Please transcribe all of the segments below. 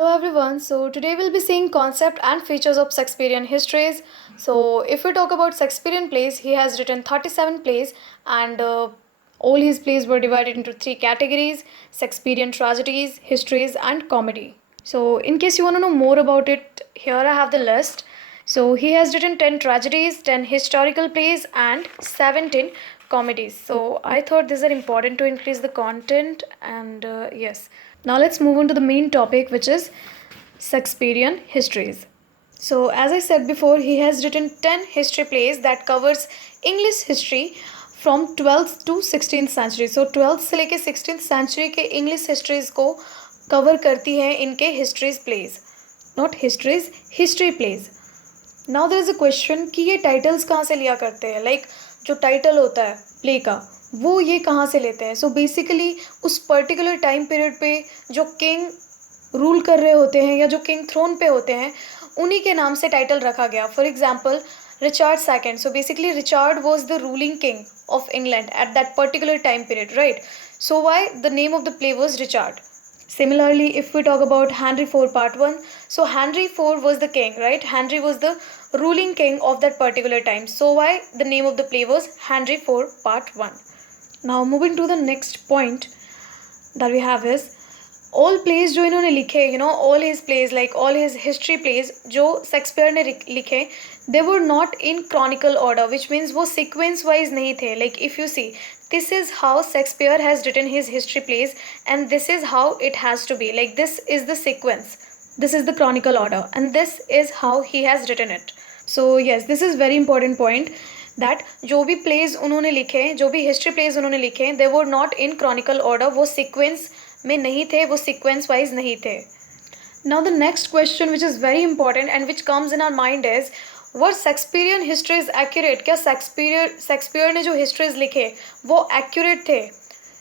Hello everyone. So today we'll be seeing concept and features of Shakespearean histories. So if we talk about Shakespearean plays, he has written 37 plays and all his plays were divided into three categories: Shakespearean tragedies, histories and comedy. So in case you want to know more about it, here I have the list. So he has written 10 tragedies, 10 historical plays and 17 comedies. So I thought these are important to increase the content and yes. Now let's move on to the main topic, which is Shakespearean histories. So as I said before, he has written 10 history plays that covers English history from 12th to 16th century. So 12th से लेके 16th century के English histories को cover करती है इनके histories plays. Not histories, history plays. Now there is a question कि ये टाइटल्स कहाँ से लिया करते हैं, लाइक जो टाइटल होता है प्ले का वो ये कहाँ से लेते हैं. सो बेसिकली उस पर्टिकुलर टाइम पीरियड पे जो किंग रूल कर रहे होते हैं या जो किंग थ्रोन पे होते हैं उन्हीं के नाम से टाइटल रखा गया. For example Richard second. So basically Richard was the ruling king of England at that particular time period, right. So why the name of the play was Richard. Similarly, if we talk about Henry IV Part 1, so Henry IV was the king, right? Henry was the ruling king of that particular time. So why the name of the play was Henry IV Part 1. Now moving to the next point that we have is all plays जो इन्होंने लिखे, all his plays, like all his history plays जो शेक्सपियर ने लिखे, they were not in chronicle order, which means वो sequence wise नहीं थे. Like if you see, this is how Shakespeare has written his history plays and this is how it has to be. Like this is the sequence, this is the chronicle order and this is how he has written it. So yes, this is very important point that जो भी plays उन्होंने लिखे, जो भी history plays उन्होंने लिखे, they were not in chronicle order. वो sequence में नहीं थे, वो sequence wise नहीं थे. Now the next question which is very important and which comes in our mind is, were Shakespearean histories accurate. क्या शेक्सपियर ने जो हिस्ट्रीज लिखे वो एक्यूरेट थे?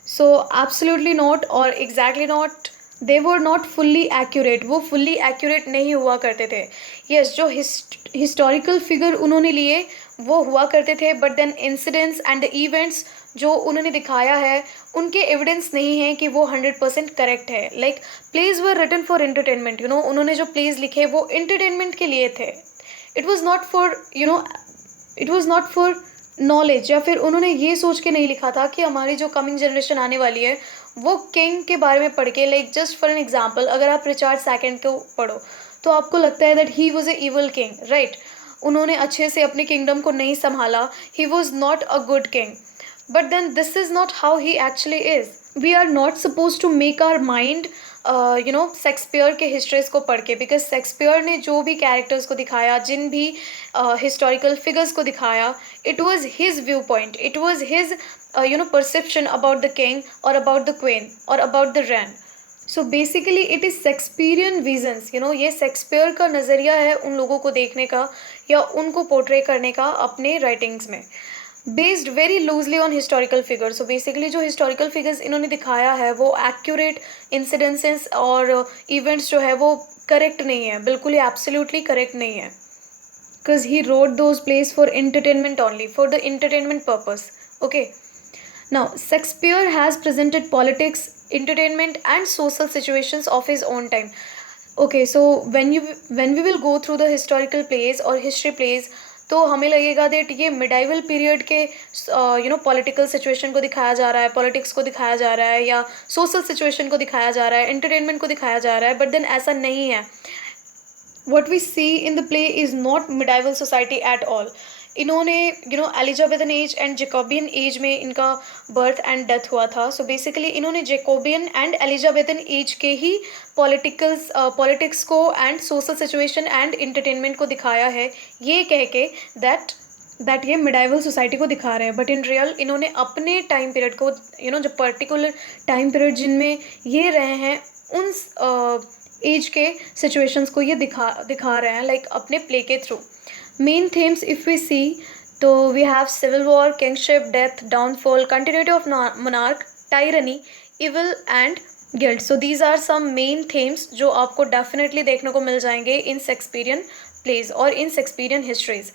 सो एब्सोल्युटली नॉट और exactly not. They were not fully accurate. वो फुल्ली एक्यूरेट नहीं हुआ करते थे. यस, जो हिस्टोरिकल फिगर उन्होंने लिए वो हुआ करते थे, but then incidents and the events जो उन्होंने दिखाया है उनके एविडेंस नहीं है कि वो 100% करेक्ट है. Like plays were written for entertainment. उन्होंने जो प्लेज लिखे वो एंटरटेनमेंट के लिए थे. It was not for it was not for knowledge. या फिर उन्होंने ये सोच के नहीं लिखा था कि हमारी जो कमिंग जनरेशन आने वाली है वो किंग के बारे में पढ़ के, like just for an example अगर आप रिचार्ड सेकेंड को पढ़ो तो आपको लगता है that he was a evil king, right. उन्होंने अच्छे से अपने किंगडम को नहीं संभाला. He was not a good king. But then this is not how he actually is. We are not suppose to make our mind Shakespeare के histories को पढ़ के, बिकॉज शेक्सपियर ने जो भी कैरेक्टर्स को दिखाया, जिन भी हिस्टोरिकल फिगर्स को दिखाया, it was his view point, it was his perception about the king और अबाउट द क्वीन और about the rain. So basically it is Shakespearean visions. ये शेक्सपियर का नज़रिया है उन लोगों को देखने का या उनको पोर्ट्रे करने का अपने राइटिंग्स में, based very loosely on historical figures. So basically जो हिस्टोरिकल फिगर्स इन्होंने दिखाया है वो एक्यूरेट इंसिडेंसेस और इवेंट्स जो है वो करेक्ट नहीं है, बिल्कुल ही एब्सोल्युटली करेक्ट नहीं है. Because he road those place for entertainment only, for the entertainment purpose. Okay, now Shakespeare has presented politics, entertainment and social situations of his own time. Okay, so when we will go through the historical plays or history plays, तो हमें लगेगा दैट ये medieval period के political situation को दिखाया जा रहा है, पॉलिटिक्स को दिखाया जा रहा है या सोशल सिचुएशन को दिखाया जा रहा है, एंटरटेनमेंट को दिखाया जा रहा है. बट देन ऐसा नहीं है. what we see in the play is not medieval society at all. इन्होंने Elizabethan age and Jacobean age में इनका बर्थ एंड डेथ हुआ था. सो बेसिकली इन्होंने जेकोबियन एंड एलिजाबेथन एज के ही पॉलिटिक्स को and social situation and entertainment को दिखाया है, ये कह के दैट ये मिडाइवल सोसाइटी को दिखा रहे हैं. बट इन रियल इन्होंने अपने टाइम पीरियड को, जो पर्टिकुलर टाइम पीरियड जिनमें ये रहे हैं उन एज के सिचुएशंस को ये दिखा रहे हैं, लाइक अपने प्ले के through. Main themes if we see, तो we have civil war, kingship, death, downfall, continuity of monarch, tyranny, evil and guilt. So these are some main themes जो आपको डेफिनेटली देखने को मिल जाएंगे इन शेक्सपियरियन प्लेज और in Shakespearean histories.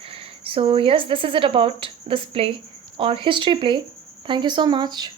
So yes, this is it about this play और history play. Thank you so much.